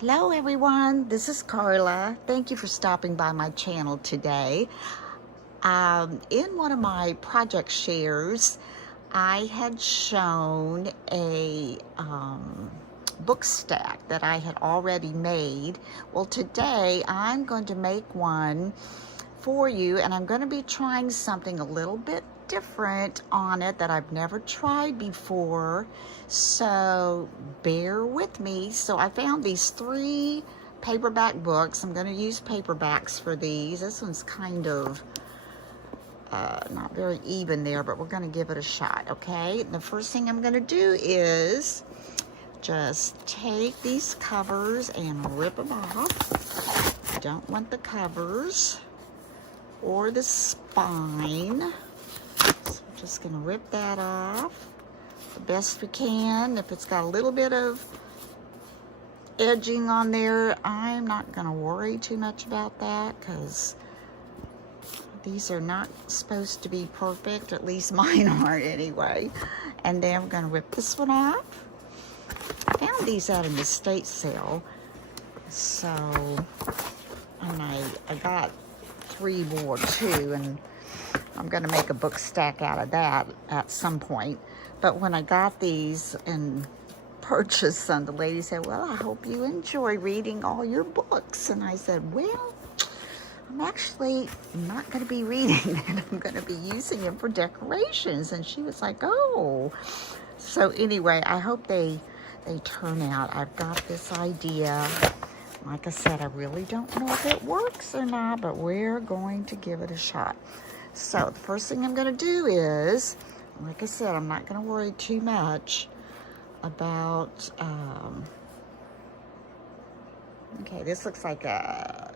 Hello everyone, this is Carla. Thank you for stopping by my channel today. In one of my project shares, I had shown a book stack that I had already made. Well, today I'm going to make one for you, and I'm going to be trying something a little bit different on it that I've never tried before, so bear with me. So I found these 3 paperback books. I'm going to use paperbacks for these. This one's kind of not very even there, but we're going to give it a shot. Okay, the first thing I'm going to do is just take these covers and rip them off. Don't want the covers or the spine. So I'm just going to rip that off the best we can. If it's got a little bit of edging on there, I'm not going to worry too much about that because these are not supposed to be perfect. At least mine aren't anyway. And then we're going to rip this one off. I found these at an estate sale. So, and I got 3 more too, and I'm going to make a book stack out of that at some point. But when I got these and purchased them, the lady said, well, I hope you enjoy reading all your books. And I said, well, I'm actually not going to be reading them. I'm going to be using them for decorations. And she was like, oh. So anyway, I hope they turn out. I've got this idea. Like I said, I really don't know if it works or not, but we're going to give it a shot. So the first thing I'm going to do is, like I said, I'm not going to worry too much about, okay, this looks like a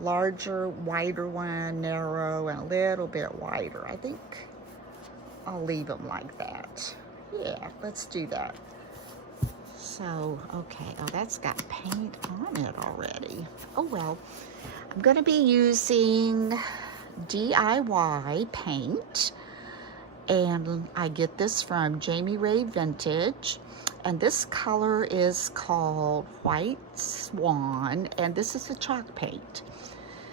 larger, wider one, narrow, and a little bit wider. I think I'll leave them like that. Yeah, let's do that. So, okay, oh, that's got paint on it already. Oh, well, I'm going to be using DIY paint, and I get this from Jamie Ray Vintage, and this color is called White Swan, and this is a chalk paint.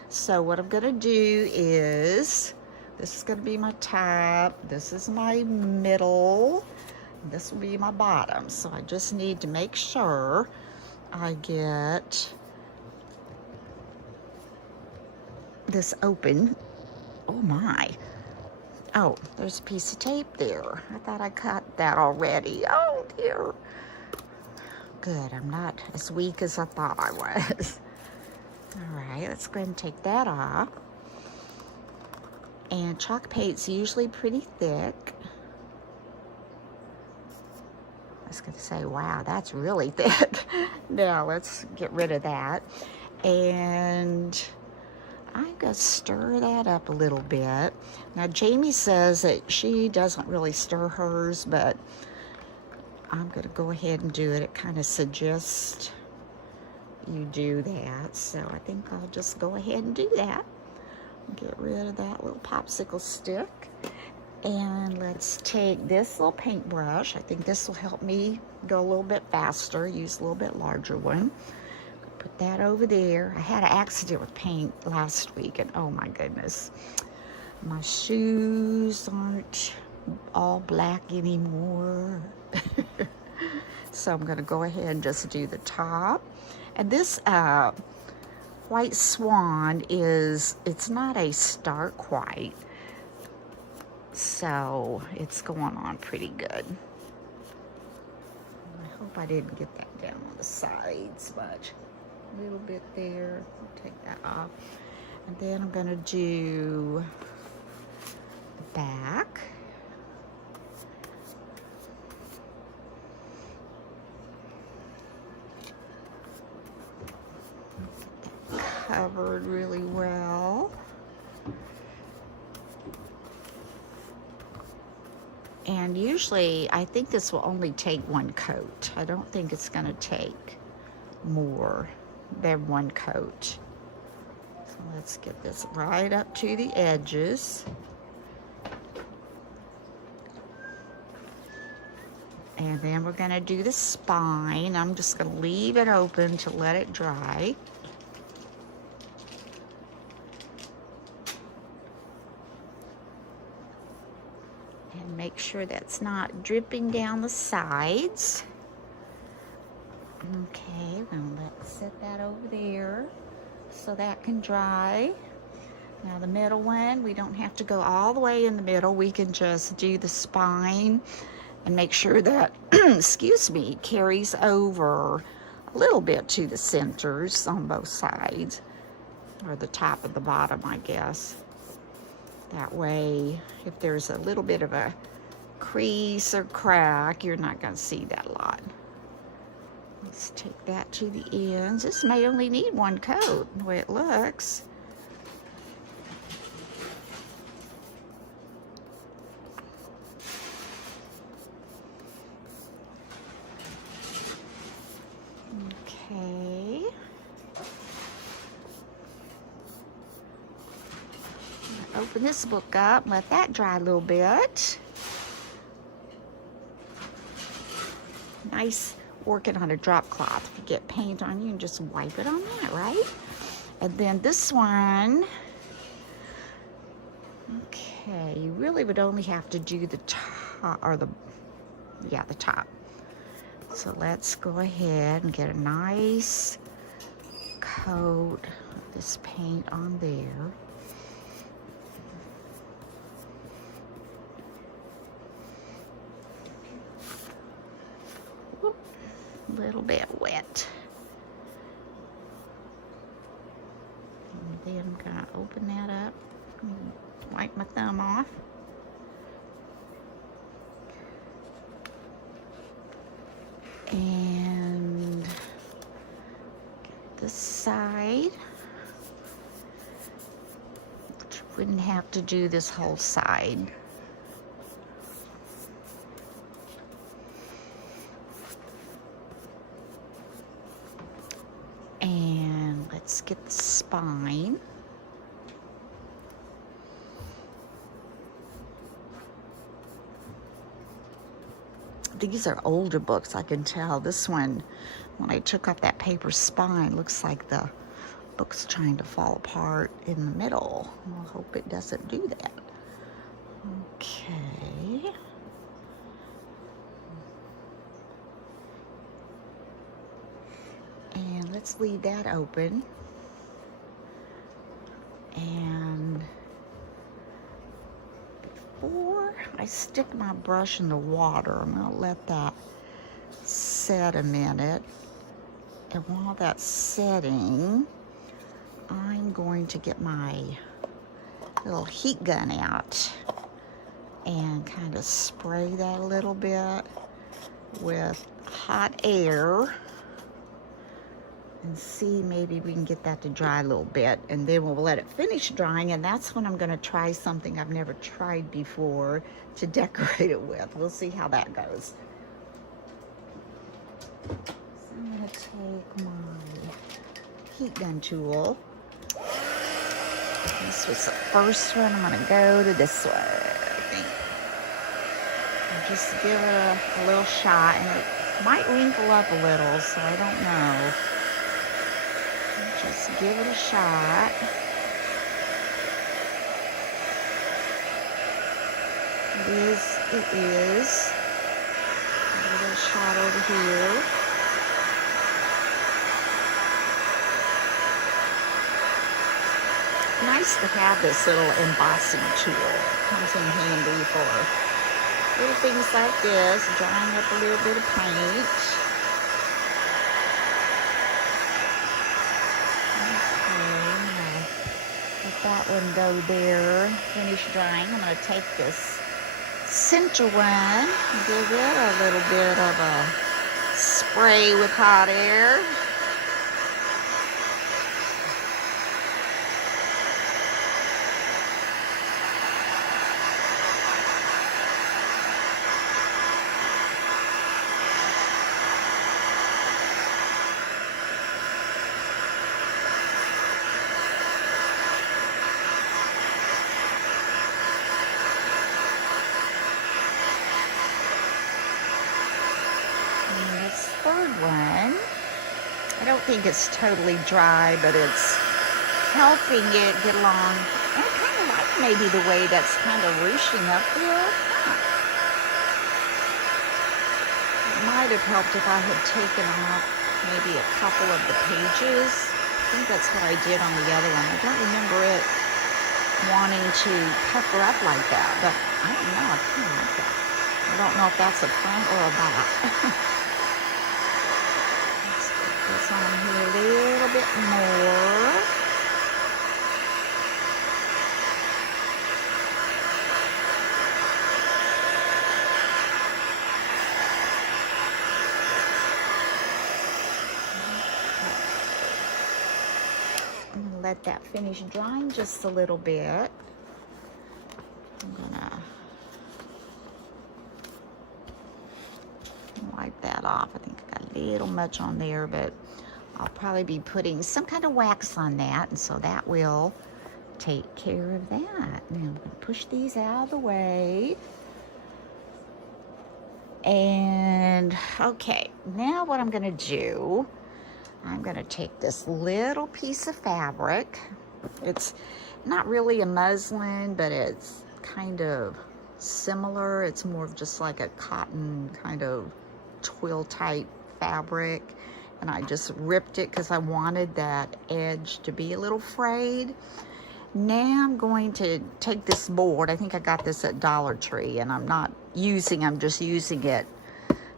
So what I'm going to do is, this is going to be my top, this is my middle, this will be my bottom. So I just need to make sure I get this open. Oh my. Oh, there's a piece of tape there. I thought I cut that already. Oh dear. Good, I'm not as weak as I thought I was. All right, let's go ahead and take that off. And chalk paint's usually pretty thick. I was going to say, wow, that's really thick. Now, let's get rid of that. And I'm going to stir that up a little bit. Now, Jamie says that she doesn't really stir hers, but I'm going to go ahead and do it. It kind of suggests you do that. So I think I'll just go ahead and do that. Get rid of that little popsicle stick. And let's take this little paintbrush. I think this will help me go a little bit faster. Use a little bit larger one. Put that over there. I had an accident with paint last week, and oh my goodness. My shoes aren't all black anymore. So I'm going to go ahead and just do the top. And this White Swan it's not a stark white. So it's going on pretty good. I hope I didn't get that down on the sides much. A little bit there. I'll take that off. And then I'm going to do the back. Covered really well. And usually, I think this will only take 1 coat. I don't think it's going to take more than 1 coat. So let's get this right up to the edges. And then we're going to do the spine. I'm just going to leave it open to let it dry. And make sure that's not dripping down the sides. Okay, then let's set that over there so that can dry. Now the middle one, we don't have to go all the way in the middle. We can just do the spine and make sure that, excuse me, carries over a little bit to the centers on both sides, or the top and the bottom, I guess. That way, if there's a little bit of a crease or crack, you're not going to see that a lot. Let's take that to the ends. This may only need one coat, the way it looks. Okay. Open this book up, let that dry a little bit. Nice working on a drop cloth. If you get paint on, you can just wipe it on that, right? And then this one, okay, you really would only have to do the top, or the top. So let's go ahead and get a nice coat of this paint on there. Whoop, a little bit wet. And then I'm gonna open that up and wipe my thumb off. And this side, wouldn't have to do this whole side. And let's get the spine. These are older books, I can tell. This one, when I took off that paper spine, looks like the book's trying to fall apart in the middle. I hope it doesn't do that. Okay. And let's leave that open. And before I stick my brush in the water, I'm going to let that set a minute. And while that's setting, I'm going to get my little heat gun out and kind of spray that a little bit with hot air and see maybe we can get that to dry a little bit, and then we'll let it finish drying, and that's when I'm going to try something I've never tried before to decorate it with. We'll see how that goes. So I'm going to take my heat gun tool. This was the first one. I'm going to go to this one, I think. And just give it a little shot, and it might wrinkle up a little, so I don't know. Just give it a shot. It is. Give it a shot over here. Nice to have this little embossing tool. Comes in handy for little things like this, drying up a little bit of paint. That one go there, finish drying. I'm going to take this center one and give it a little bit of a spray with hot air. think it's totally dry, but it's helping it get along. And I kind of like maybe the way that's kind of ruching up there. It might have helped if I had taken off maybe a couple of the pages. I think that's what I did on the other one. I don't remember it wanting to pucker up like that, but I don't know. I kind of like that. I don't know if that's a front or a back. Let's put this on here a little bit more. I'm going to let that finish drying just a little bit. I'm going to wipe that off. I think I got a little much on there, but I'll probably be putting some kind of wax on that, and so that will take care of that. Now I'm going to push these out of the way. And okay, now what I'm going to do, I'm going to take this little piece of fabric. It's not really a muslin, but it's kind of similar. It's more of just like a cotton kind of twill type fabric, and I just ripped it because I wanted that edge to be a little frayed. Now I'm going to take this board. I think I got this at Dollar Tree, and I'm just using it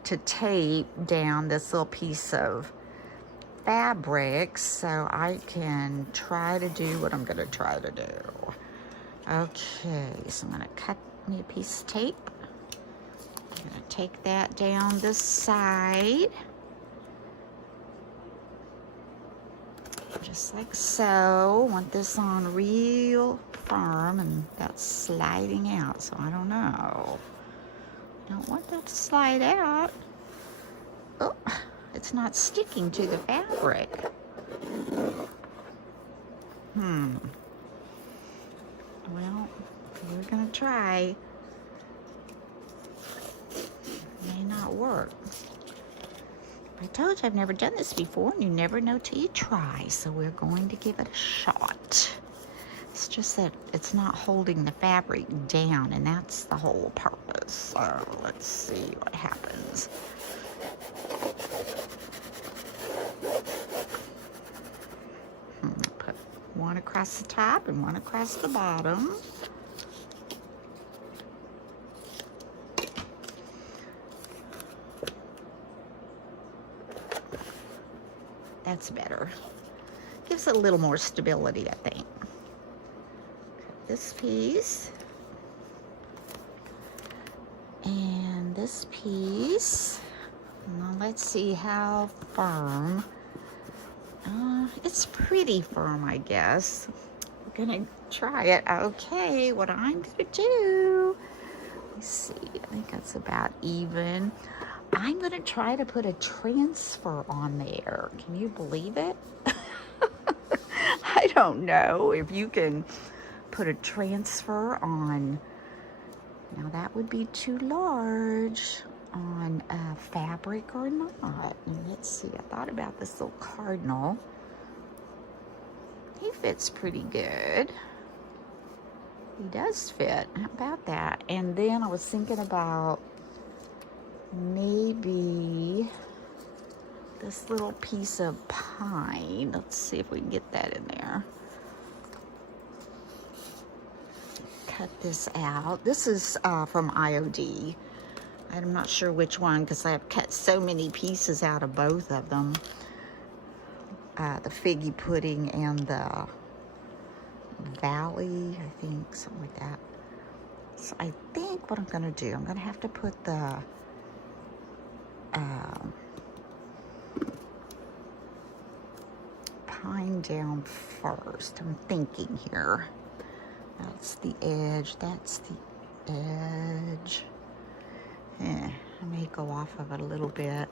to tape down this little piece of fabric so I can try to do what I'm going to try to do. Okay, so I'm going to cut me a piece of tape. I'm going to take that down this side. Just like so. Want this on real firm, and that's sliding out, so I don't know. Don't want that to slide out. Oh, it's not sticking to the fabric. Well, we're gonna try. May not work. I told you I've never done this before, and you never know till you try, so we're going to give it a shot. It's just that it's not holding the fabric down, and that's the whole purpose. So let's see what happens. Put one across the top and one across the bottom. That's better. Gives it a little more stability, I think. Cut this piece. And this piece. Now let's see how firm. It's pretty firm, I guess. We're gonna try it. Okay, what I'm gonna do. Let's see, I think that's about even. I'm going to try to put a transfer on there. Can you believe it? I don't know if you can put a transfer on. Now that would be too large on fabric or not. And let's see, I thought about this little cardinal. He fits pretty good. He does fit. How about that? And then I was thinking about maybe this little piece of pine. Let's see if we can get that in there. Cut this out. This is from IOD. I'm not sure which one because I've cut so many pieces out of both of them. The figgy pudding and the valley, I think, something like that. So I think what I'm going to do, I'm going to have to put the pine down first. I'm thinking here. That's the edge. That's the edge. I may go off of it a little bit.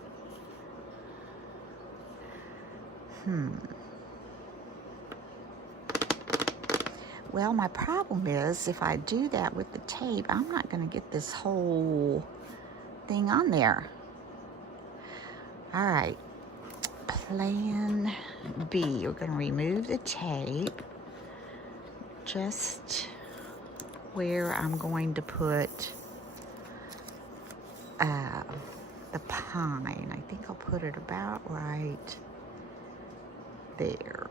Well, my problem is if I do that with the tape, I'm not going to get this whole thing on there. All right. plan B. We're going to remove the tape just where I'm going to put the pine. I think I'll put it about right there.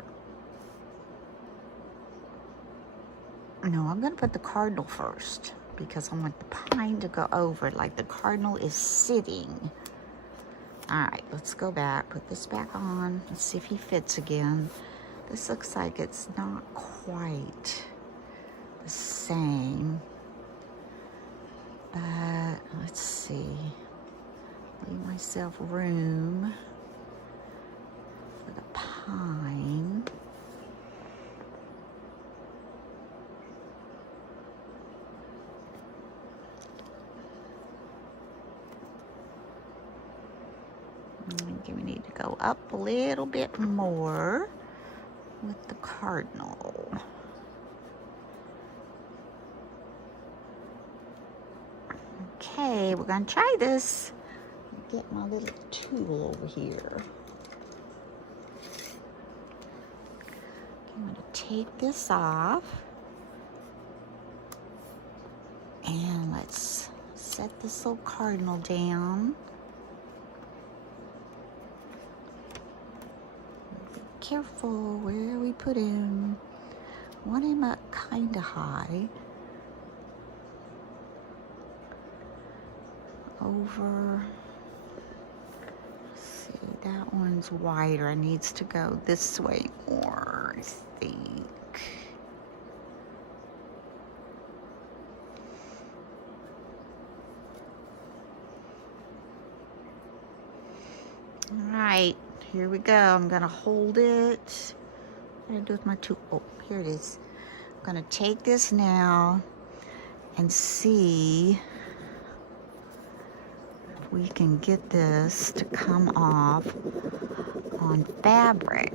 No, I'm going to put the cardinal first because I want the pine to go over like the cardinal is sitting. All right, let's go back, put this back on. Let's see if he fits again. This looks like it's not quite the same, but let's see. Leave myself room for the pine. We need to go up a little bit more with the cardinal. Okay, we're going to try this. Get my little tool over here. I'm going to take this off. And let's set this little cardinal down. Be careful where we put him. Want him up kind of high. Over. Let's see, that one's wider. It needs to go this way more, I think. All right, here we go. I'm gonna hold it. What do I do with my tool? Oh, here it is. I'm gonna take this now and see if we can get this to come off on fabric.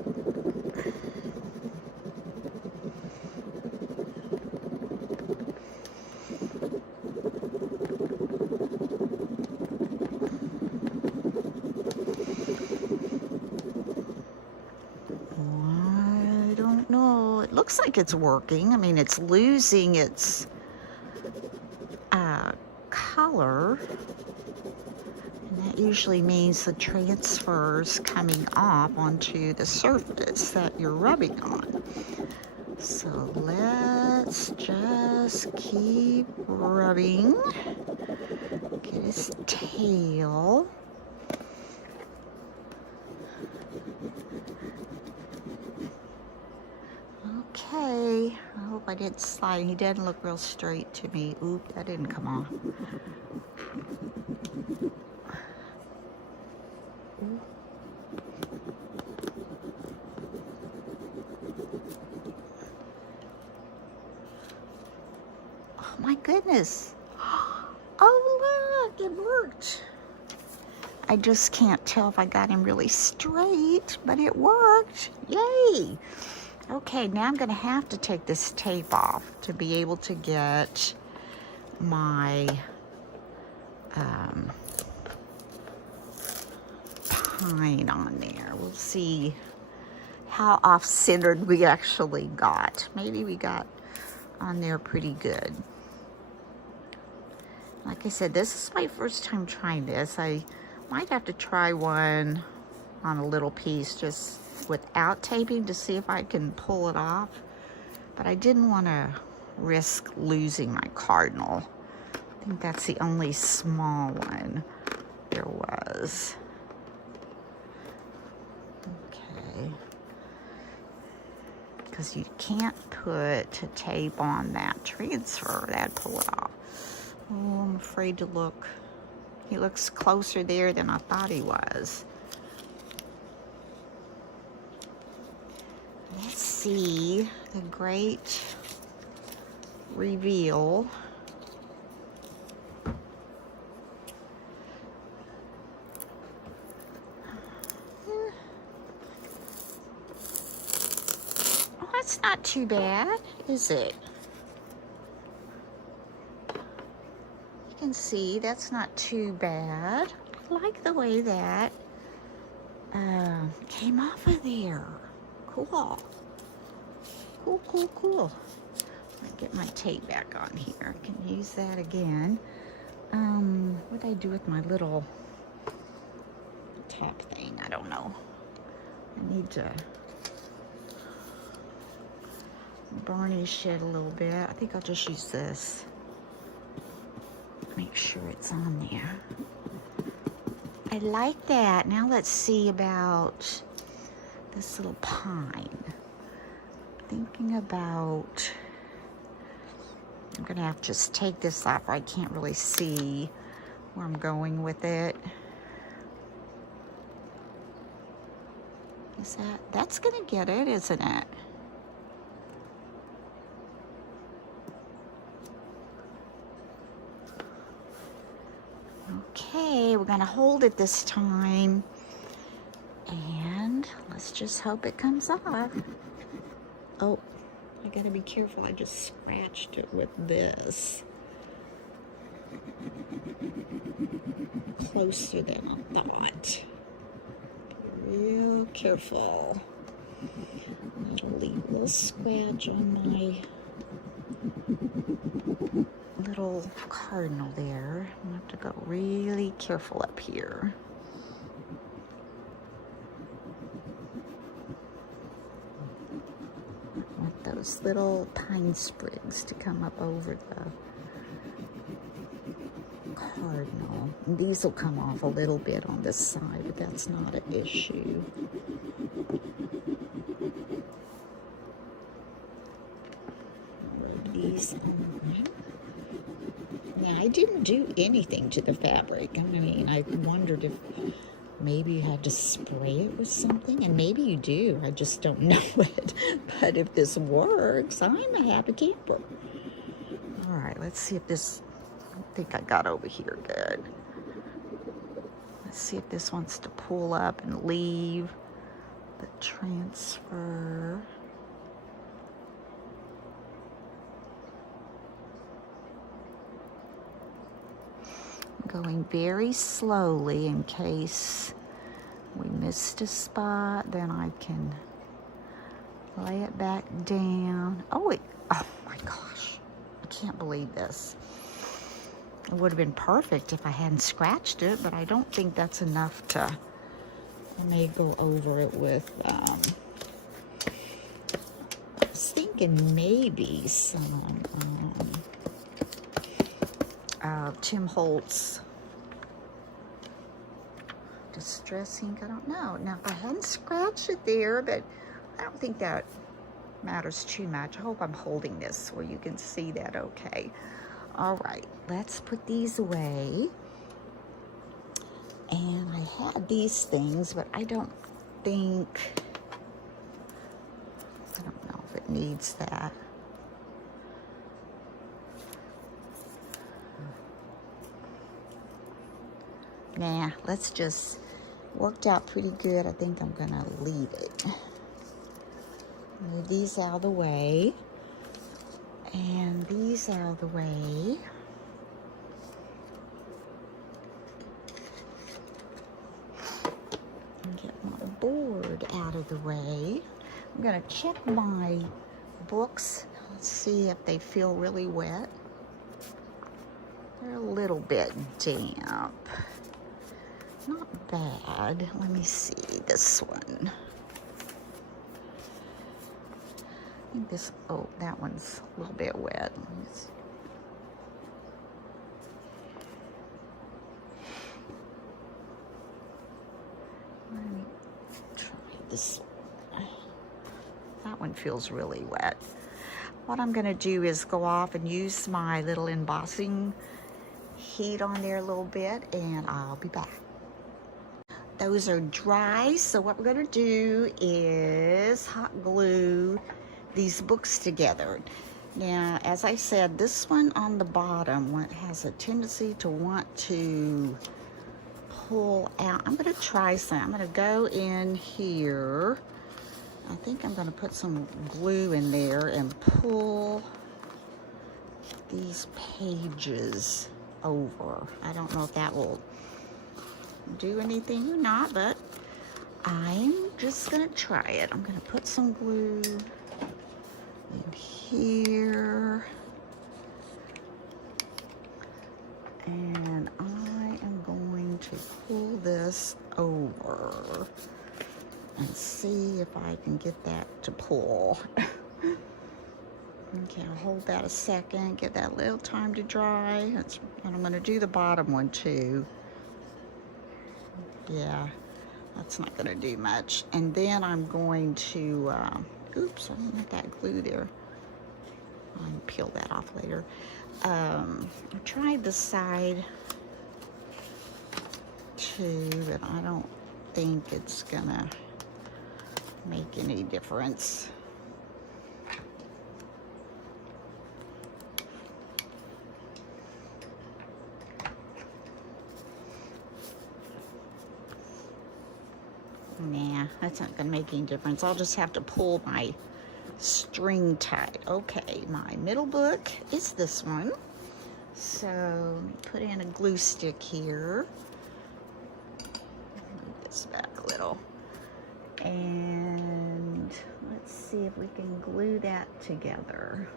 Looks like it's working. I mean, it's losing its color, and that usually means the transfer's coming off onto the surface that you're rubbing on. So let's just keep rubbing. Get his tail. Okay, I hope I didn't slide. He didn't look real straight to me. Oop, that didn't come off. Oh my goodness. Oh look, it worked. I just can't tell if I got him really straight, but it worked. Yay! Okay, now I'm going to have to take this tape off to be able to get my pine on there. We'll see how off-centered we actually got. Maybe we got on there pretty good. Like I said, this is my first time trying this. I might have to try one on a little piece just without taping to see if I can pull it off, but I didn't want to risk losing my cardinal. I think that's the only small one there was. Okay, because you can't put a tape on that transfer, that'd pull it off. Oh, I'm afraid to look. He looks closer there than I thought he was. Let's see the great reveal. Oh, that's not too bad, is it? You can see that's not too bad. I like the way that came off of there. Cool. Cool, cool, cool. Let me get my tape back on here. I can use that again. What did I do with my little top thing? I don't know. I need to varnish it a little bit. I think I'll just use this. Make sure it's on there. I like that. Now let's see about this little pine. Thinking about, I'm gonna have to just take this off. I can't really see where I'm going with it. Is that's gonna get it, isn't it? Okay, we're gonna hold it this time. And let's just hope it comes off. Oh, I gotta be careful. I just scratched it with this. Closer than I thought. Real careful. I'll leave a little scratch on my little cardinal there. I'm gonna have to go really careful up here. I want those little pine sprigs to come up over the cardinal. And these will come off a little bit on this side, but that's not an issue. These on. Yeah, I didn't do anything to the fabric. I mean, I wondered if maybe you had to spray it with something, and maybe you do. I just don't know it. But if this works, I'm a happy camper. All right, let's see if this, I think I got over here good. Let's see if this wants to pull up and leave the transfer. Going very slowly in case we missed a spot, then I can lay it back down. Oh my gosh, I can't believe this. It would have been perfect if I hadn't scratched it, but I don't think that's enough to, I may go over it with, I was thinking maybe some Tim Holtz Distress ink, I don't know. Now, if I hadn't scratched it there, but I don't think that matters too much. I hope I'm holding this where you can see that okay. All right, let's put these away. And I had these things, but I don't know if it needs that. Nah, let's just, worked out pretty good. I think I'm gonna leave it. Move these out of the way. And these out of the way. And get my board out of the way. I'm gonna check my books. Let's see if they feel really wet. They're a little bit damp. Not bad. Let me see this one. I think this, oh, that one's a little bit wet. Let me try this one. That one feels really wet. What I'm going to do is go off and use my little embossing heat on there a little bit, and I'll be back. Those are dry, so what we're going to do is hot glue these books together. Now, as I said, this one on the bottom has a tendency to want to pull out. I'm going to try some. I'm going to go in here. I think I'm going to put some glue in there and pull these pages over. I don't know if that will do anything or not, but I'm just gonna try it. I'm gonna put some glue in here. And I am going to pull this over and see if I can get that to pull. Okay, I'll hold that a second, give that a little time to dry. And I'm going to do the bottom one too. Yeah, that's not going to do much. And then I'm going to, oops, I didn't have that glue there. I'll peel that off later. I tried this side too, but I don't think it's going to make any difference. Nah, that's not going to make any difference. I'll just have to pull my string tight. Okay, my middle book is this one. So, put in a glue stick here. Move this back a little. And let's see if we can glue that together.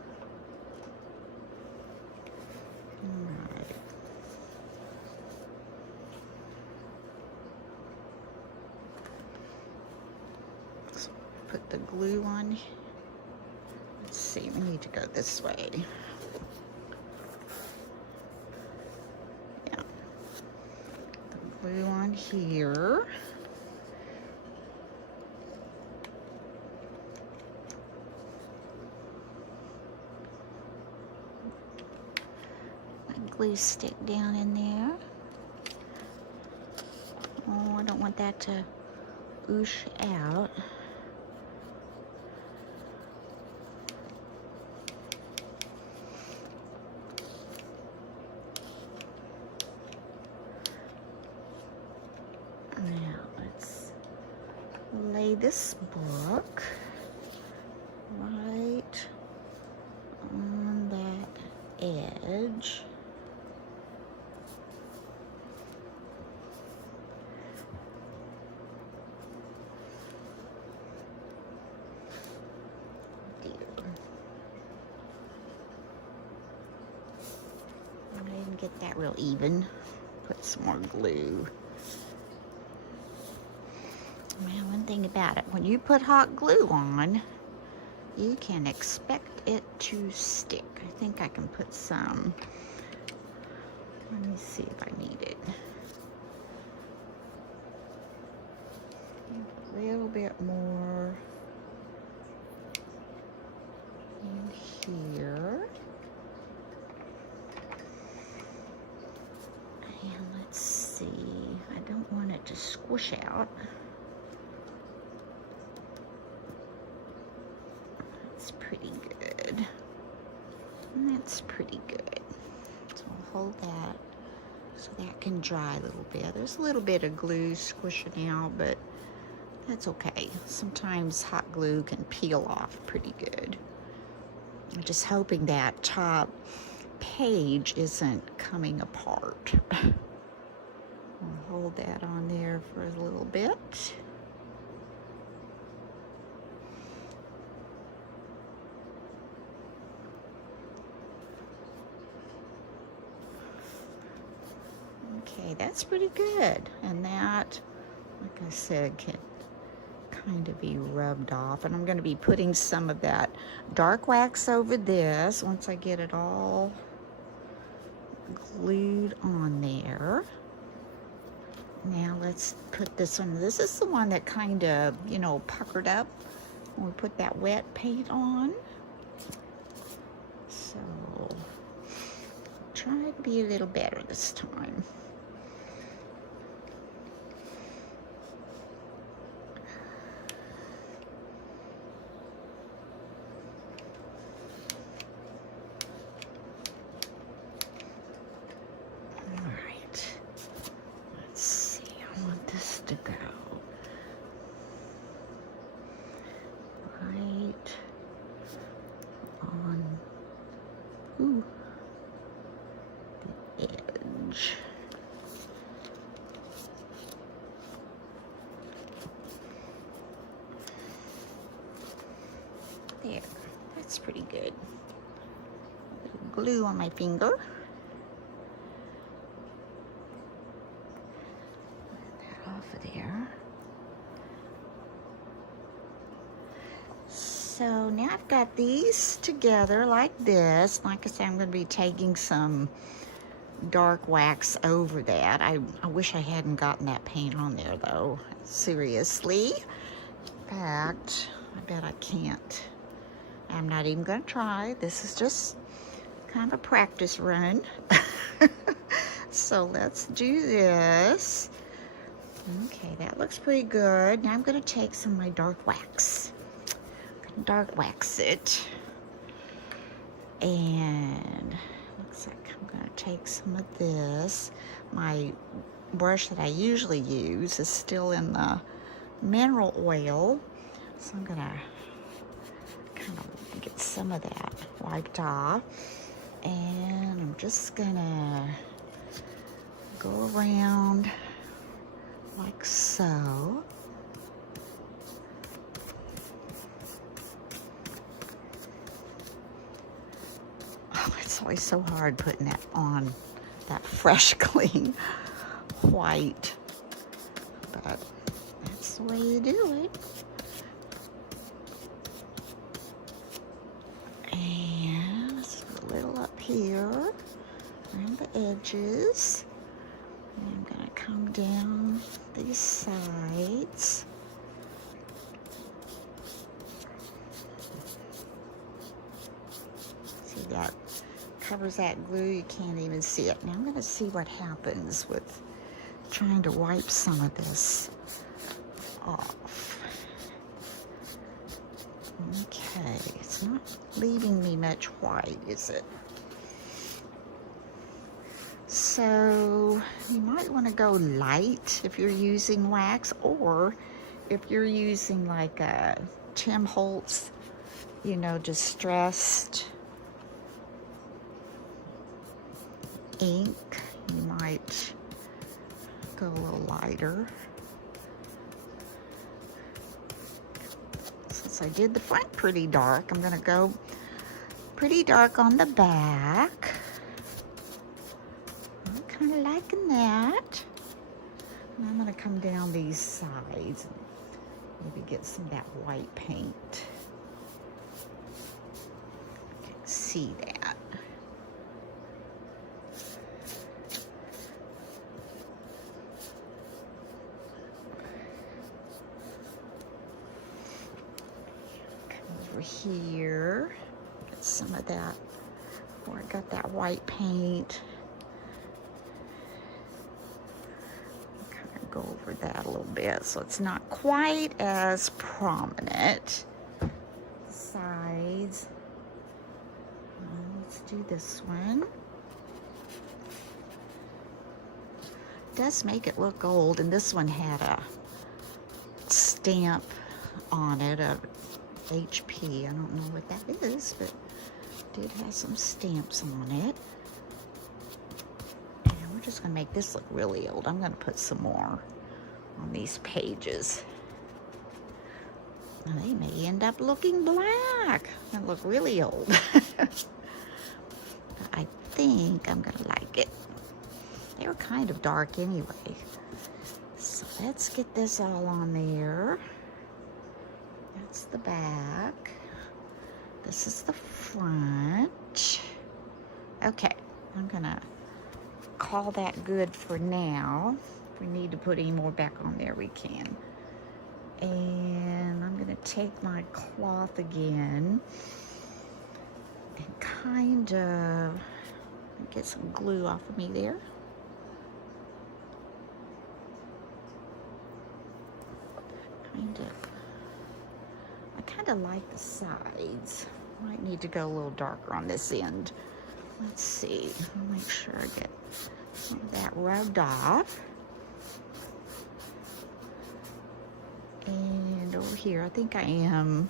All right. So put the glue on. Let's see, we need to go this way. Yeah. The glue on here. Glue stick down in there. Oh, I don't want that to oosh out. Now let's lay this book right on that edge. Get that real even. Put some more glue. Now, one thing about it, when you put hot glue on, you can expect it to stick. I think I can put some. Let me see if I need it. A little bit more in here. And let's see, I don't want it to squish out. That's pretty good. That's pretty good. So I'll hold that so that can dry a little bit. There's a little bit of glue squishing out, but that's okay. Sometimes hot glue can peel off pretty good. I'm just hoping that top page isn't coming apart. I'll hold that on there for a little bit. Okay, that's pretty good. And that, like I said, can kind of be rubbed off. And I'm going to be putting some of that dark wax over this once I get it all glued on there. Now let's put this one. This is the one that kind of, you know, puckered up when we put that wet paint on. So try to be a little better this time. To go right on the edge. There, that's pretty good. Glue on my finger. Get that off of there. So now I've got these together like this. Like I said, I'm going to be taking some dark wax over that. I wish I hadn't gotten that paint on there though. Seriously. In fact, I bet I can't. I'm not even going to try. This is just kind of a practice run. So let's do this. Okay, that looks pretty good. Now I'm going to take some of my dark wax. Dark wax it, and looks like I'm going to take some of this. My brush that I usually use is still in the mineral oil, so I'm going to kind of get some of that wiped off, and I'm just going to go around like so. It's always so hard putting that on, that fresh, clean white, but that's the way you do it. And it's a little up here around the edges. And I'm going to come down these sides. See that? Covers that glue, you can't even see it. Now I'm going to see what happens with trying to wipe some of this off. Okay, it's not leaving me much white, is it? So you might want to go light if you're using wax, or if you're using like a Tim Holtz, you know, distressed ink, you might go a little lighter. Since I did the front pretty dark, I'm going to go pretty dark on the back. I'm kind of liking that. And I'm going to come down these sides and maybe get some of that white paint. You can see that. Here, get some of that where I got that white paint. Kind of go over that a little bit so it's not quite as prominent. Sides. Let's do this one. It does make it look old, and this one had a stamp on it of HP. I don't know what that is, but it did have some stamps on it. And we're just going to make this look really old. I'm going to put some more on these pages. Now, they may end up looking black and look really old. But I think I'm going to like it. They were kind of dark anyway. So let's get this all on there. That's the back. This is the front. Okay, I'm gonna call that good for now. If we need to put any more back on there, we can. And I'm gonna take my cloth again and kind of get some glue off of me there. I kind of like the sides. Might need to go a little darker on this end. Let's see. I'll make sure I get some of that rubbed off. And over here, I think I am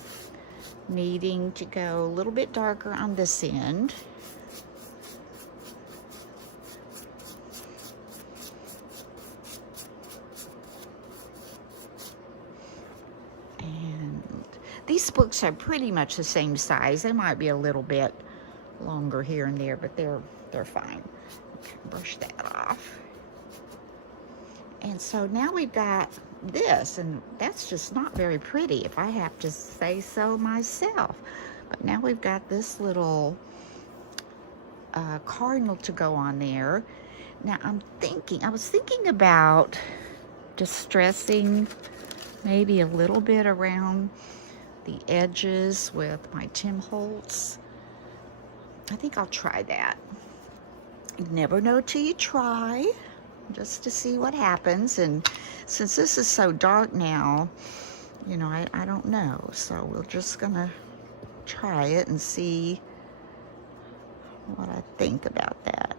needing to go a little bit darker on this end. These books are pretty much the same size. They might be a little bit longer here and there, but they're fine. Okay, brush that off. And so now we've got this, and that's just not very pretty, if I have to say so myself. But now we've got this little cardinal to go on there. Now I was thinking about distressing maybe a little bit around the edges with my Tim Holtz. I think I'll try that. You never know till you try, just to see what happens. And since this is so dark now, you know, I don't know. So we're just gonna try it and see what I think about that.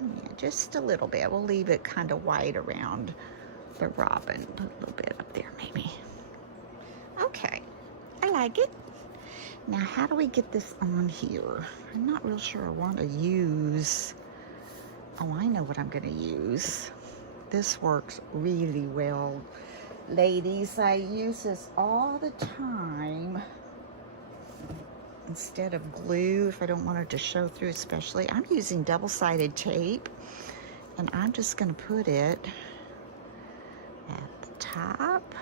Yeah, just a little bit. We'll leave it kind of white around the robin. Put a little bit up there maybe. Okay, I like it. Now, how do we get this on here? I'm not real sure I want to use... Oh, I know what I'm going to use. This works really well. Ladies, I use this all the time. Instead of glue, if I don't want it to show through especially. I'm using double-sided tape. And I'm just going to put it at the top.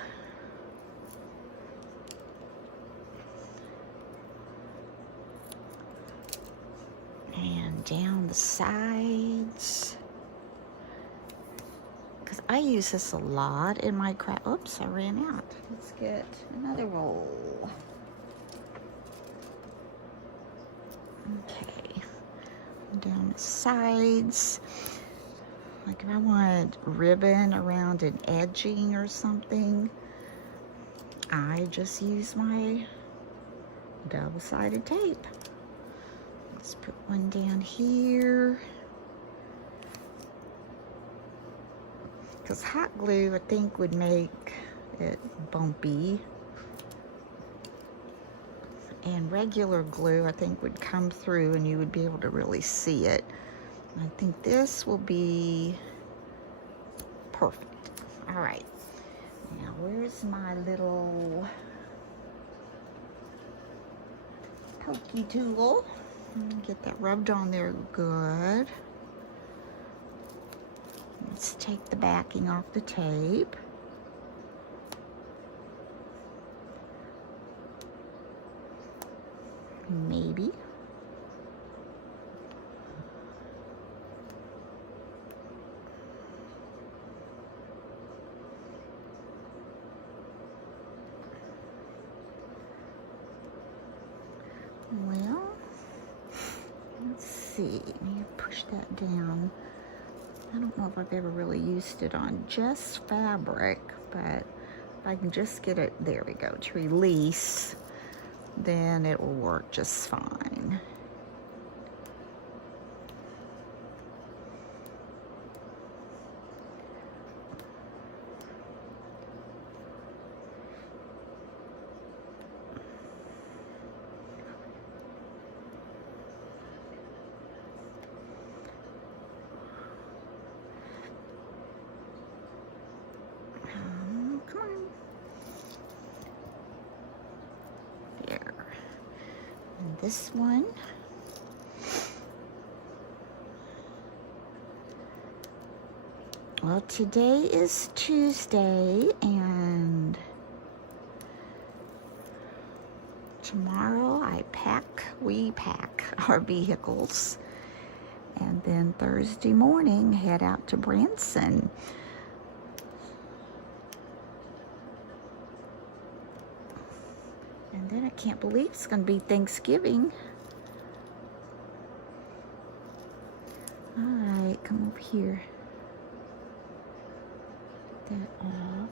And down the sides. Because I use this a lot in my craft. Oops, I ran out. Let's get another roll. Okay. Down the sides. Like if I want ribbon around an edging or something, I just use my double-sided tape. Let's put one down here. Because hot glue, I think, would make it bumpy. And regular glue, I think, would come through and you would be able to really see it. I think this will be perfect. All right. Now, where's my little pokey tool? Get that rubbed on there good. Let's take the backing off the tape. Maybe. Well, let's see. Let me push that down. I don't know if I've ever really used it on just fabric, but if I can just get it, there we go, to release, then it will work just fine. This one. Well, today is Tuesday, and tomorrow we pack our vehicles, and then Thursday morning head out to Branson. And then I can't believe it's going to be Thanksgiving. All right, come over here. Get that off.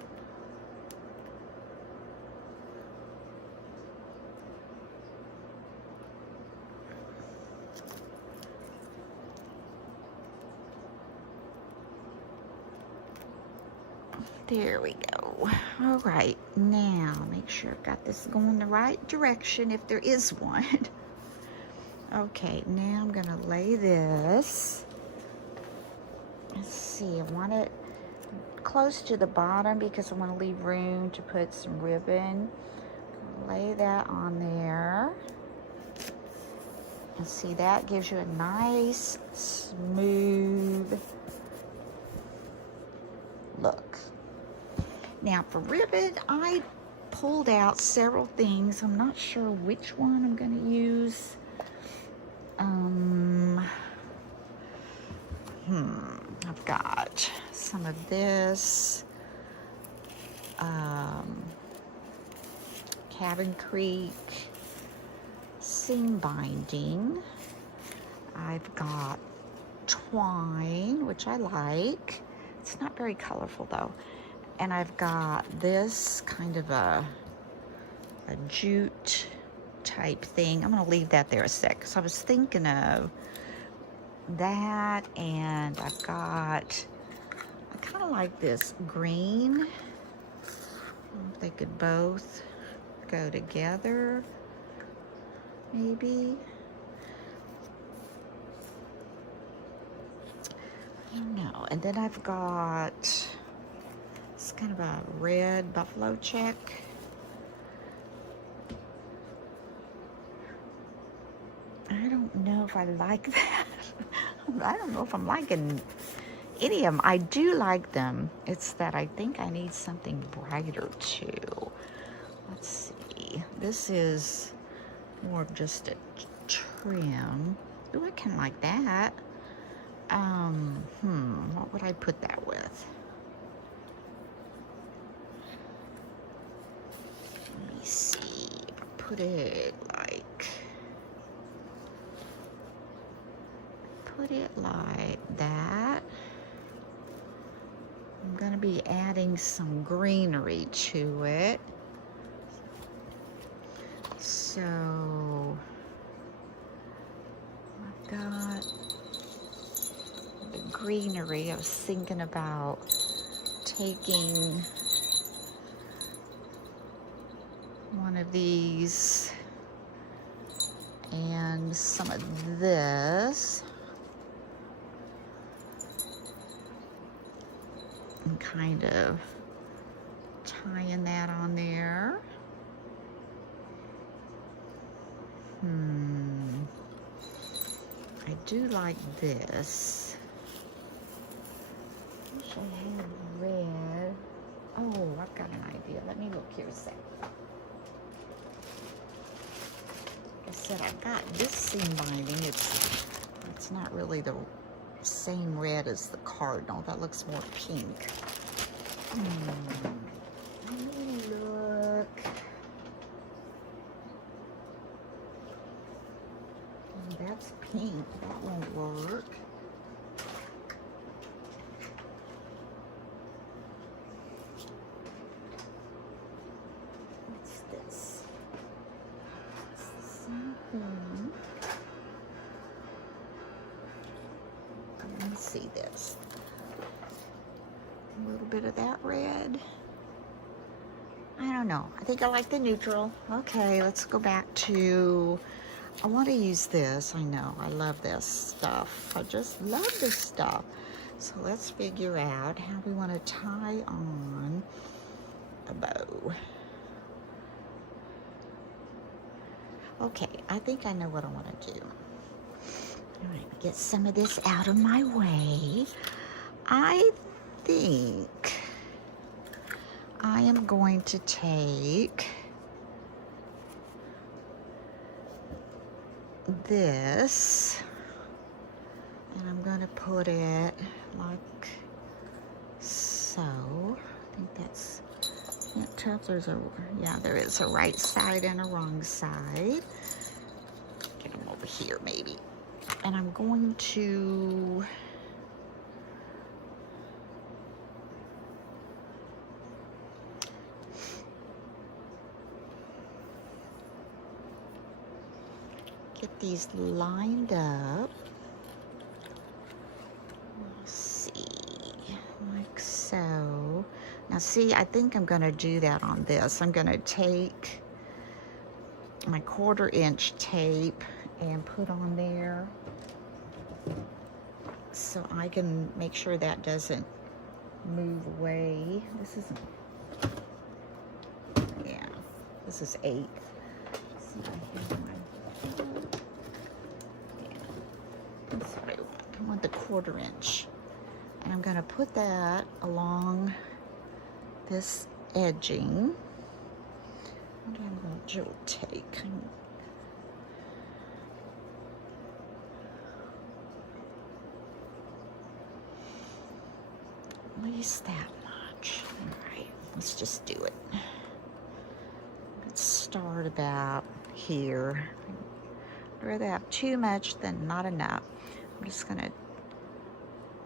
There we go. All right, now make sure I've got this going the right direction if there is one. Okay, now I'm gonna lay this. Let's see, I want it close to the bottom because I want to leave room to put some ribbon. Lay that on there. And see, that gives you a nice, smooth look. Now for ribbon, I pulled out several things. I'm not sure which one I'm going to use. I've got some of this Cabin Creek seam binding. I've got twine, which I like. It's not very colorful though. And I've got this kind of a jute type thing. I'm gonna leave that there a sec. So I was thinking of that, and I've got, I kind of like this green. I don't know if they could both go together, maybe. I don't know. And then I've got, it's kind of a red buffalo check. I don't know if I like that. I don't know if I'm liking any of them. I do like them. It's that I think I need something brighter too. Let's see. This is more of just a trim. Ooh, I kind of like that. What would I put that with? Let me see. Put it like that. I'm going to be adding some greenery to it. So I've got the greenery. I was thinking about taking one of these and some of this and kind of tying that on there. I do like this. I wish I had red. Oh, I've got an idea. Let me look here a sec. Like I said, I've got this seam binding. It's not really the same red as the cardinal. That looks more pink. Let me look. Oh, that's pink. That won't work. What's this? It's the same thing. Let me see this. A little bit of that red. I don't know. I think I like the neutral. Okay, let's go back to, I want to use this. I know. I love this stuff. I just love this stuff. So let's figure out how we want to tie on a bow. Okay, I think I know what I want to do. All right, get some of this out of my way. I think I am going to take this and I'm going to put it like so. I think that's, can't tell if there's a, yeah, there is a right side and a wrong side. Get them over here maybe. And I'm going to get these lined up. Let's see, like so. see, I think I'm going to do that on this. I'm going to take my 1/4 inch tape and put on there so I can make sure that doesn't move away. This isn't, yeah, this is 8. See, I have my, yeah, that's what I want. I want the 1/4 inch. And I'm going to put that along this edging. What do I want Jill to take? At least that much. All right, let's just do it. Let's start about here. I'd rather have too much than not enough. I'm just going to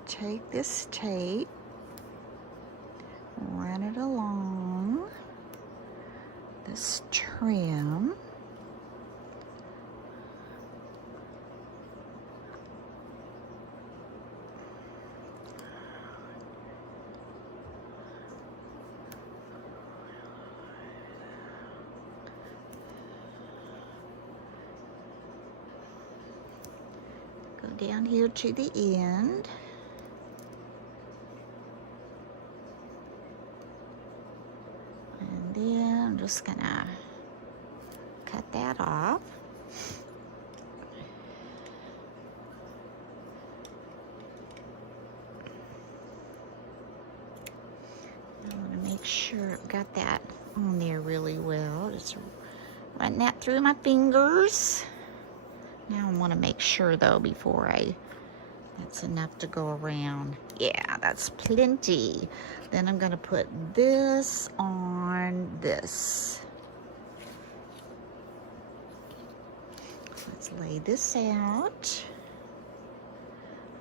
take this tape, run it along this trim. Go down here to the end. And then I'm just gonna cut that off. I want to make sure I've got that on there really well. Just run that through my fingers. Now I want to make sure though before that's enough to go around. Yeah, that's plenty. Then I'm going to put this on this. Let's lay this out.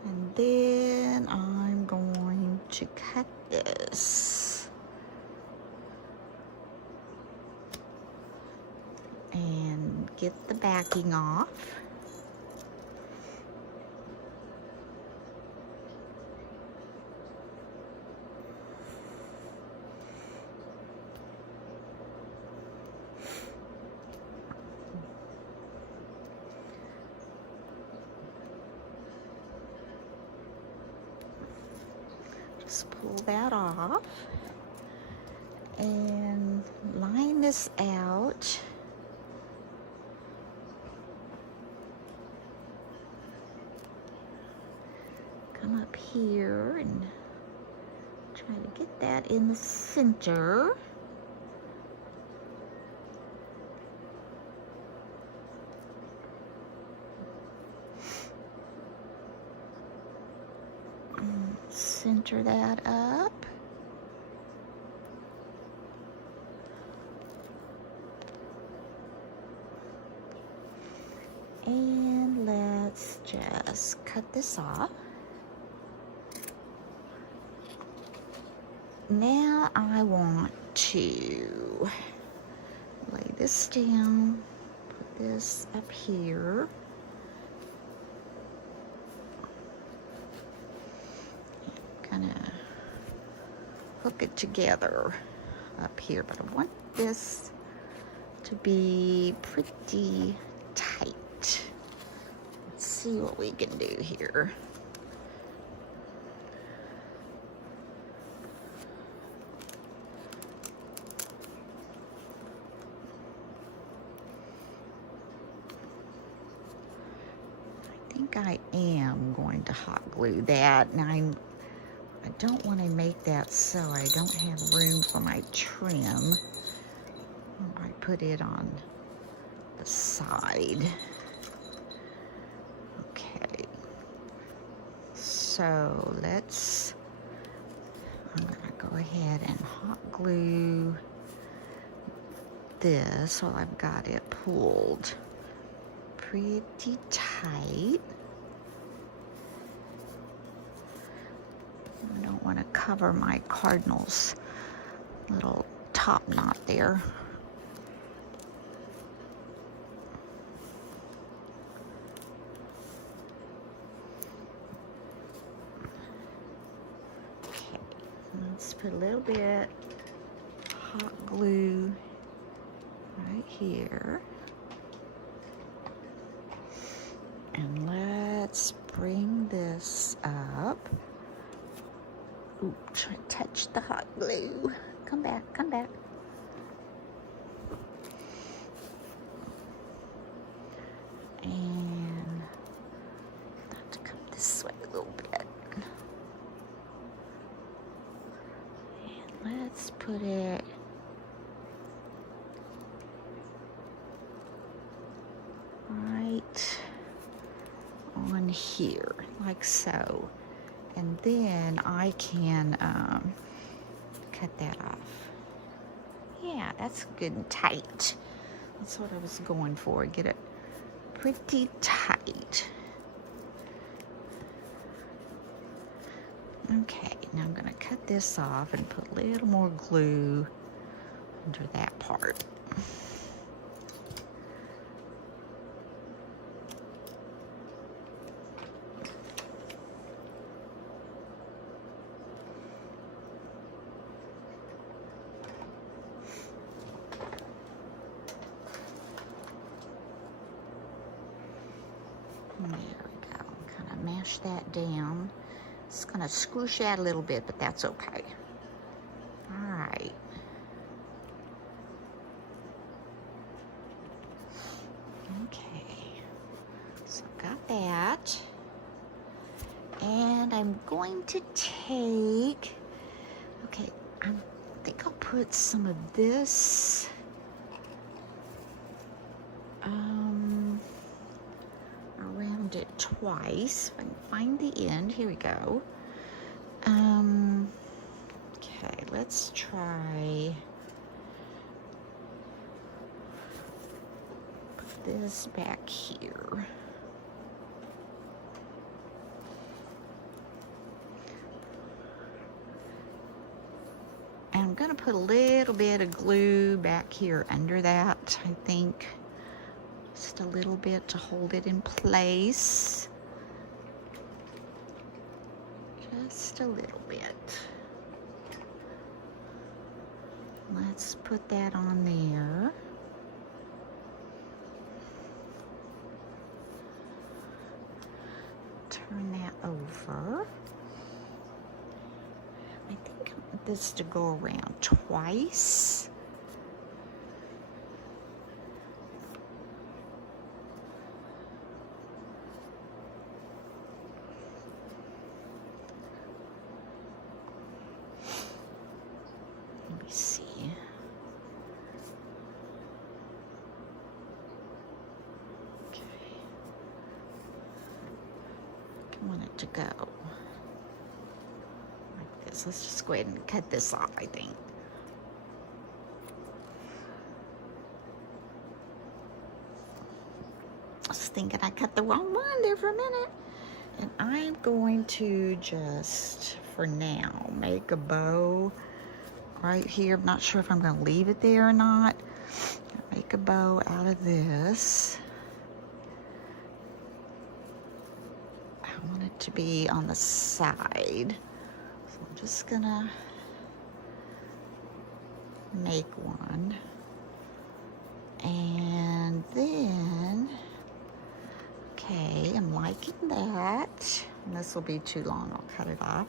And then I'm going to cut this. And get the backing off. Just pull that off and line this out. Come up here and try to get that in the center. Center that up. And let's just cut this off. Now I want to lay this down, put this up here. Gonna hook it together up here, but I want this to be pretty tight. Let's see what we can do here. I think I am going to hot glue that, and I don't want to make that so I don't have room for my trim. I put it on the side. Okay. So I'm going to go ahead and hot glue this while I've got it pulled pretty tight. I don't want to cover my cardinal's little top knot there. Okay, let's put a little bit glue right here. And let's bring this up. Ooh, try to touch the hot glue. Come back, come back. And I have to come this way a little bit. And let's put it right on here, like so. And then I can cut that off. Yeah, that's good and tight. That's what I was going for. Get it pretty tight. Okay, now I'm gonna cut this off and put a little more glue under that part. There we go. Kind of mash that down. It's gonna squish out a little bit, but that's okay. All right. Okay. So got that. And I'm going to take, okay, I think I'll put some of this around it twice. If I can find the end, here we go. Okay, let's try put this back here. And I'm gonna put a little bit of glue back here under that, I think. Just a little bit to hold it in place. Just a little bit. Let's put that on there. Turn that over. I think I want this to go around twice. Let me see. Okay. I want it to go like this. Let's just go ahead and cut this off, I think. I was thinking I cut the wrong one there for a minute. And I'm going to just, for now, make a bow right here. I'm not sure if I'm going to leave it there or not. Make a bow out of this. I want it to be on the side. So I'm just going to make one. And then, okay, I'm liking that. And this will be too long, I'll cut it off.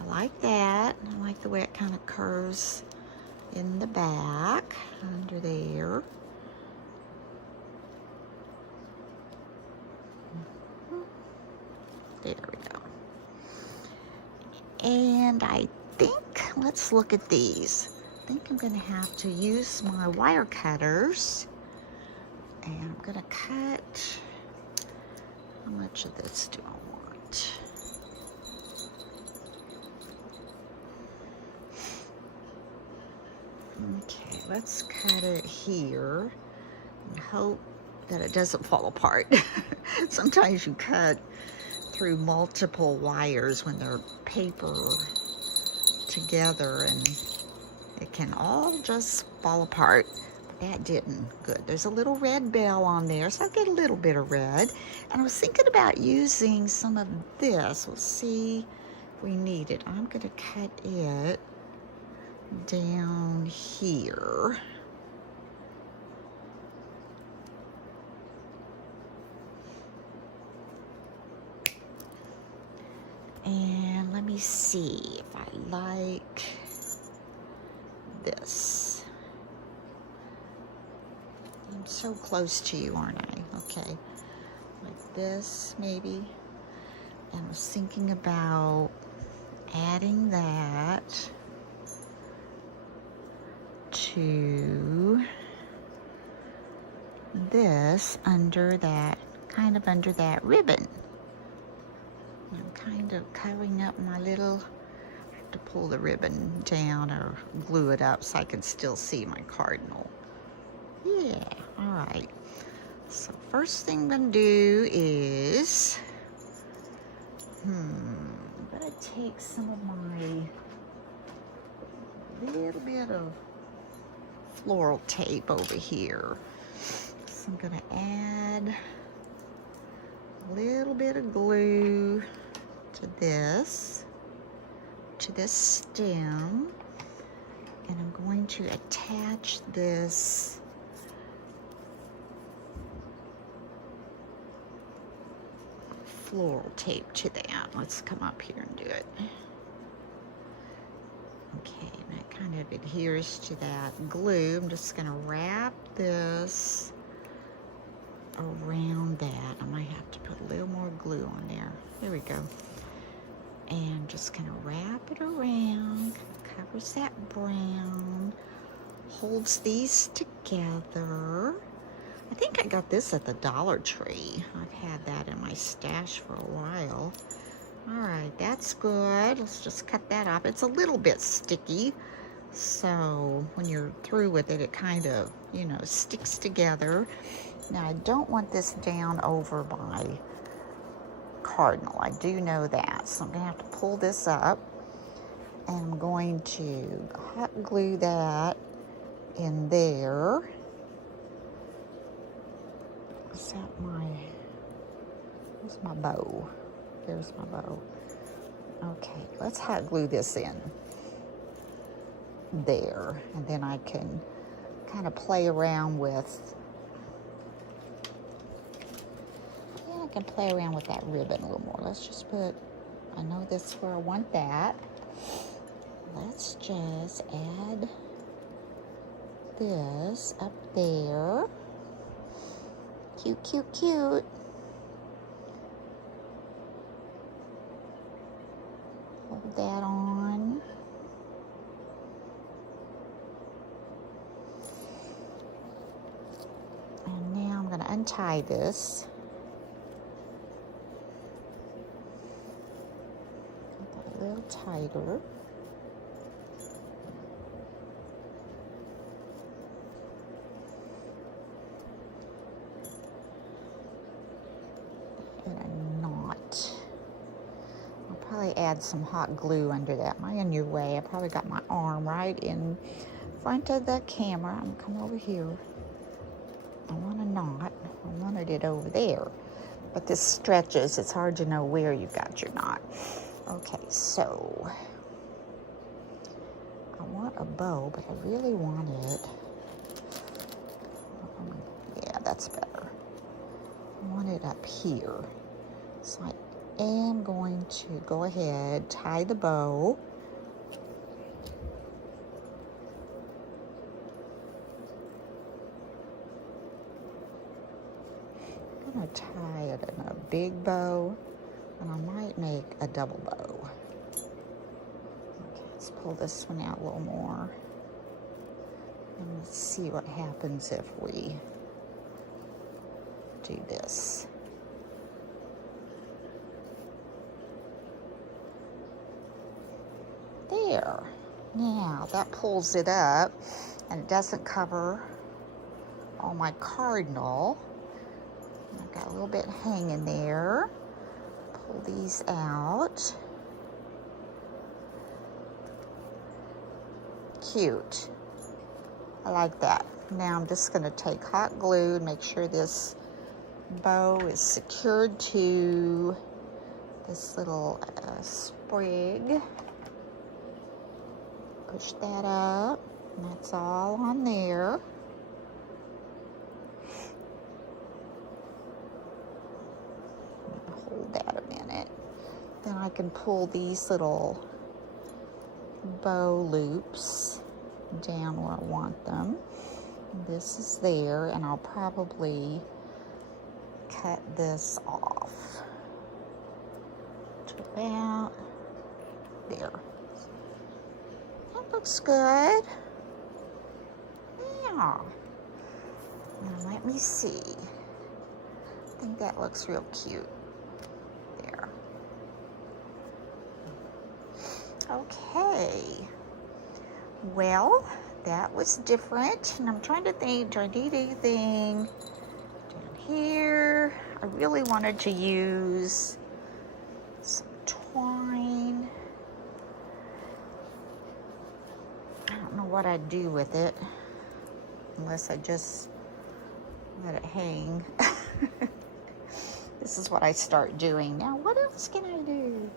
I like that. I like the way it kind of curves in the back, under there. There we go. And I think, let's look at these. I think I'm gonna have to use my wire cutters. And I'm gonna cut, how much of this do I want? Okay, let's cut it here and hope that it doesn't fall apart. Sometimes you cut through multiple wires when they're paper together and it can all just fall apart. That didn't. Good. There's a little red bell on there, so I'll get a little bit of red. And I was thinking about using some of this. We'll see if we need it. I'm going to cut it down here. And let me see if I like this. I'm so close to you, aren't I? Okay, like this maybe. And I was thinking about adding that to this under that, kind of under that ribbon. I'm kind of covering up my little, I have to pull the ribbon down or glue it up so I can still see my cardinal. Yeah, all right. So first thing I'm gonna do is, I'm gonna take some of my little bit of floral tape over here. So I'm gonna add a little bit of glue to this stem, and I'm going to attach this floral tape to that. Let's come up here and do it. Okay, and that kind of adheres to that glue. I'm just gonna wrap this around that. I might have to put a little more glue on there. There we go. And just gonna wrap it around, covers that brown, holds these together. I think I got this at the Dollar Tree. I've had that in my stash for a while. All right, that's good. Let's just cut that off. It's a little bit sticky, so when you're through with it, it kind of, you know, sticks together. Now, I don't want this down over my cardinal. I do know that, so I'm gonna have to pull this up, and I'm going to hot glue that in there. Is that where's my bow? There's my bow. Okay, let's hot glue this in there, and then I can kind of play around with, yeah, I can play around with that ribbon a little more. Let's just put, I know this is where I want that. Let's just add this up there. Cute, cute, cute. Hold that on. And now I'm going to untie this. A little tighter. Add some hot glue under that. Am I in your way? I probably got my arm right in front of the camera. I'm gonna come over here. I want a knot. I wanted it over there, but this stretches. It's hard to know where you got your knot. Okay, so I want a bow, but I really want it. Yeah, that's better. I want it up here. So I am going to go ahead, tie the bow. I'm going to tie it in a big bow, and I might make a double bow. Okay, let's pull this one out a little more. And let's see what happens if we do this. There. Now that pulls it up, and it doesn't cover all my cardinal. I've got a little bit hanging there. Pull these out. Cute. I like that. Now I'm just going to take hot glue and make sure this bow is secured to this little sprig. push that up. And that's all on there. Hold that a minute. Then I can pull these little bow loops down where I want them. This is there, and I'll probably cut this off to about there. That looks good. Yeah. Now let me see. I think that looks real cute. There. Okay. Well, that was different. And I'm trying to think, do I need anything down here? I really wanted to use some twine. I don't know what I'd do with it unless I just let it hang. This is what I start doing. Now, what else can I do?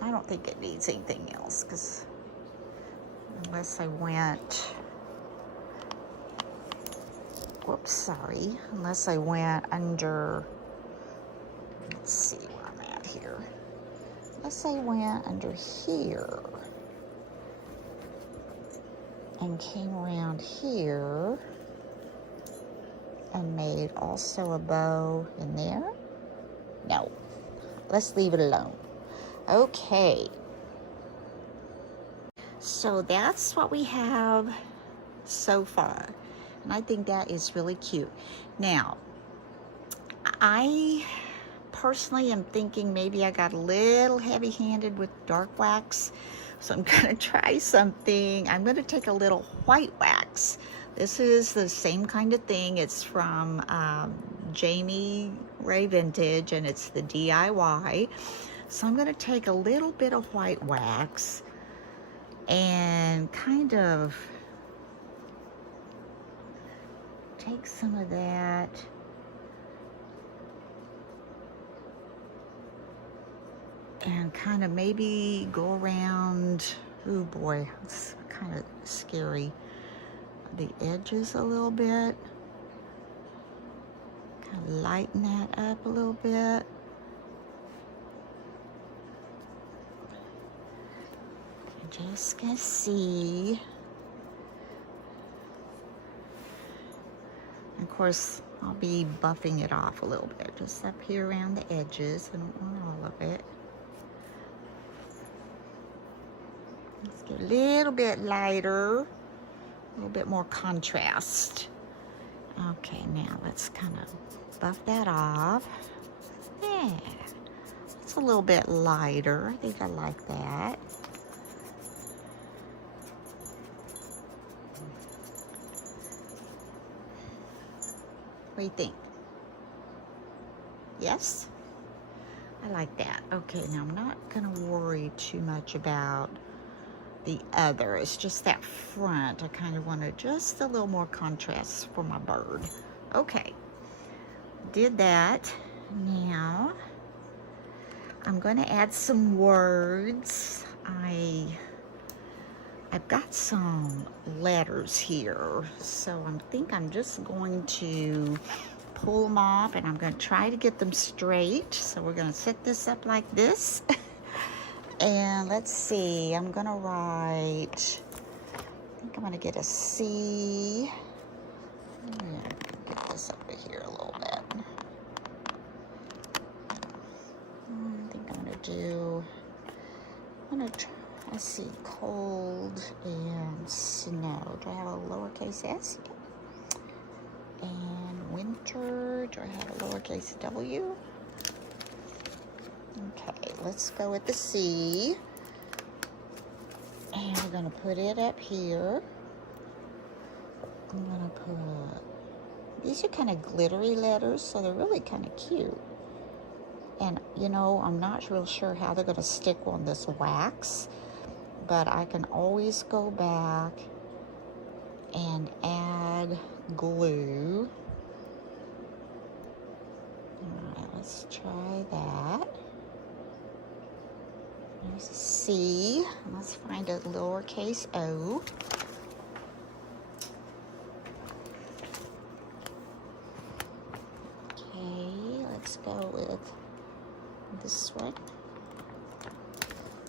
I don't think it needs anything else, because unless I went, unless I went under, let's see where I'm at here. Unless I went under here and came around here and made also a bow in there. No, let's leave it alone. Okay. So that's what we have so far. And I think that is really cute. Now, I personally am thinking maybe I got a little heavy-handed with dark wax. So I'm gonna try something. I'm gonna take a little white wax. This is the same kind of thing. It's from Jamie Ray Vintage, and it's the DIY. So I'm gonna take a little bit of white wax and kind of take some of that and kind of maybe go around, oh boy, it's kind of scary, the edges a little bit, kind of lighten that up a little bit. Just gonna see. Of course, I'll be buffing it off a little bit, just up here around the edges. I don't want all of it. Let's get a little bit lighter, a little bit more contrast. Okay, now let's kind of buff that off. Yeah, it's a little bit lighter. I think I like that. What do you think? Yes? I like that. Okay, now I'm not gonna worry too much about the other. It's just that front. I kind of wanted just a little more contrast for my bird. Okay, did that. Now, I'm gonna add some words. I've got some letters here, so I think I'm just going to pull them off, and I'm going to try to get them straight. So we're going to set this up like this. And let's see, I'm going to write, I think I'm going to get a C. Yeah, get this over here a little bit. I think I'm going to do, let's see, cold and snow. Do I have a lowercase s? And winter, do I have a lowercase w? Okay, let's go with the C. And we're gonna put it up here. I'm gonna put, these are kind of glittery letters, so they're really kind of cute. And you know, I'm not real sure how they're gonna stick on this wax, but I can always go back and add glue. All right, let's try that. There's a C. Let's find a lowercase o. Okay, let's go with this one.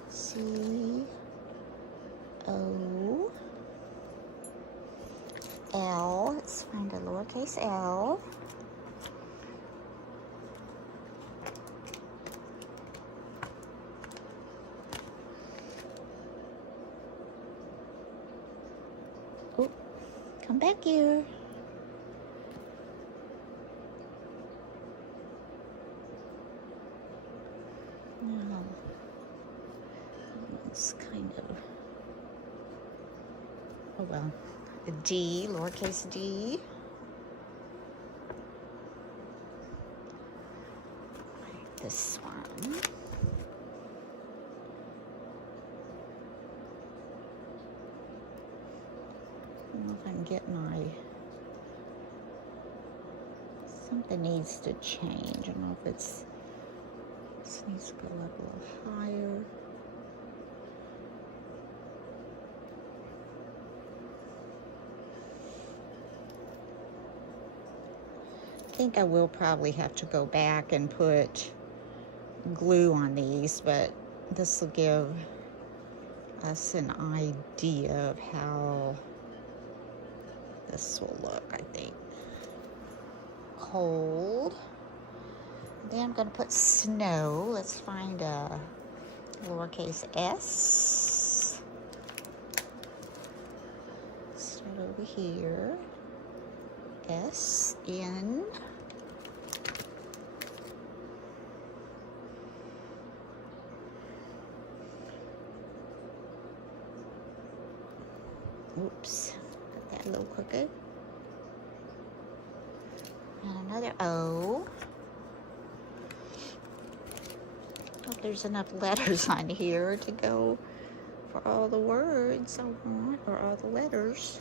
C O L. Let's find a lowercase l. Oh, come back here. Now, it's kind of, oh well, a D, lowercase d. Like this one. I don't know if I can get my, something needs to change. I don't know if it's, this needs to go up a little higher. I think I will probably have to go back and put glue on these, but this will give us an idea of how this will look, I think. Cold. Then I'm going to put snow. Let's find a lowercase s. Start over here. S, N. Oops, got that a little crooked. And another O. Hope there's enough letters on here to go for all the words I want, or all the letters.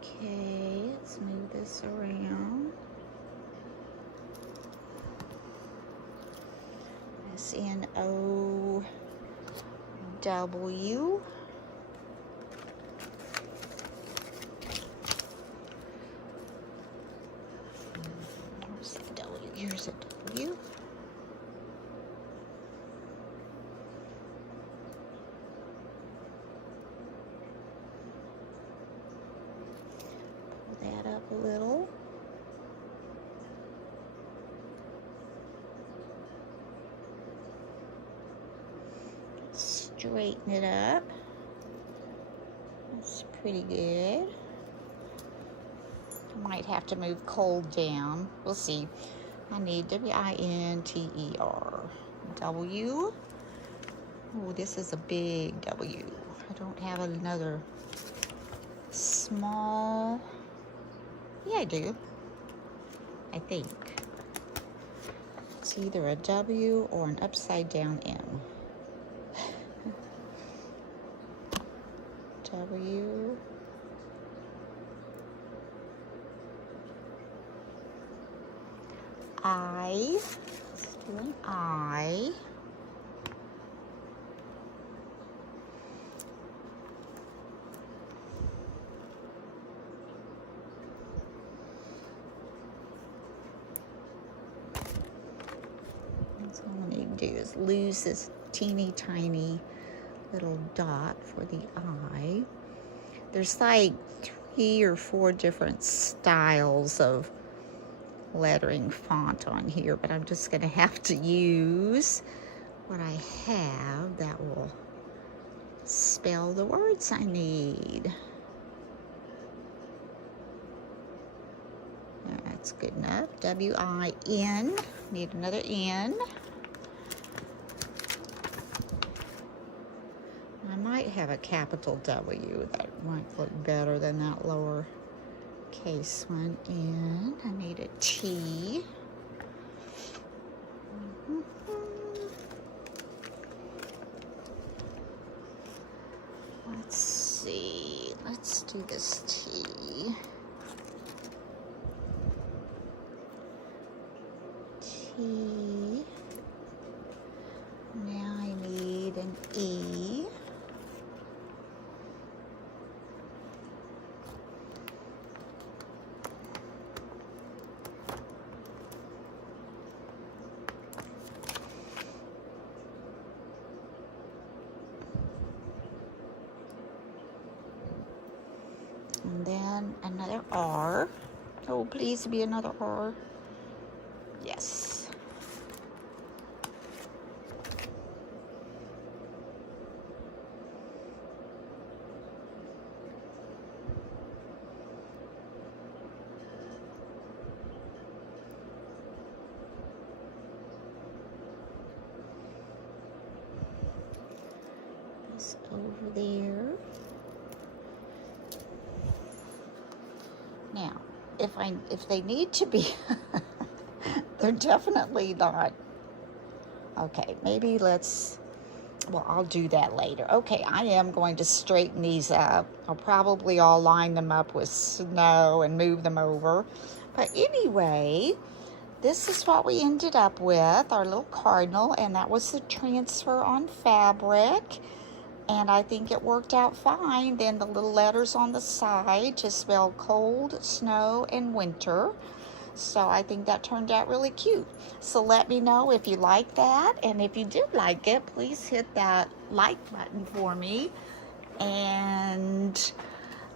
Okay, let's move this around. S-N-O-W. Where's the W? Here's a W. That up a little. Straighten it up. That's pretty good. I might have to move cold down. We'll see. I need W-I-N-T-E-R. W. Oh, this is a big W. I don't have another small. Yeah, I do. I think. It's either a W or an upside down M. W. I. Let's do an I. All I need to do is lose this teeny tiny little dot for the I. There's like 3 or 4 different styles of lettering font on here, but I'm just going to have to use what I have that will spell the words I need. That's good enough. W-I-N. Need another N. I might have a capital W. That might look better than that lower case one. And I need a T. Let's see. Let's do this T. T. Now I need And then another R. Oh, please be another R. Yes. This over there. Now, if they need to be, they're definitely not. Okay, maybe well, I'll do that later. Okay, I am going to straighten these up. I'll line them up with snow and move them over. But anyway, this is what we ended up with, our little cardinal, and that was the transfer on fabric. And I think it worked out fine. Then the little letters on the side just spell cold, snow, and winter. So I think that turned out really cute. So let me know if you like that. And if you did like it, please hit that like button for me. And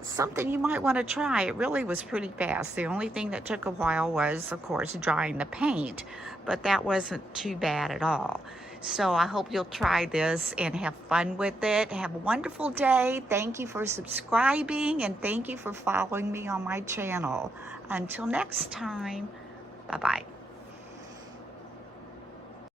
something you might want to try. It really was pretty fast. The only thing that took a while was, of course, drying the paint. But that wasn't too bad at all. So I hope you'll try this and have fun with it. Have a wonderful day. Thank you for subscribing and thank you for following me on my channel. Until next time, bye-bye.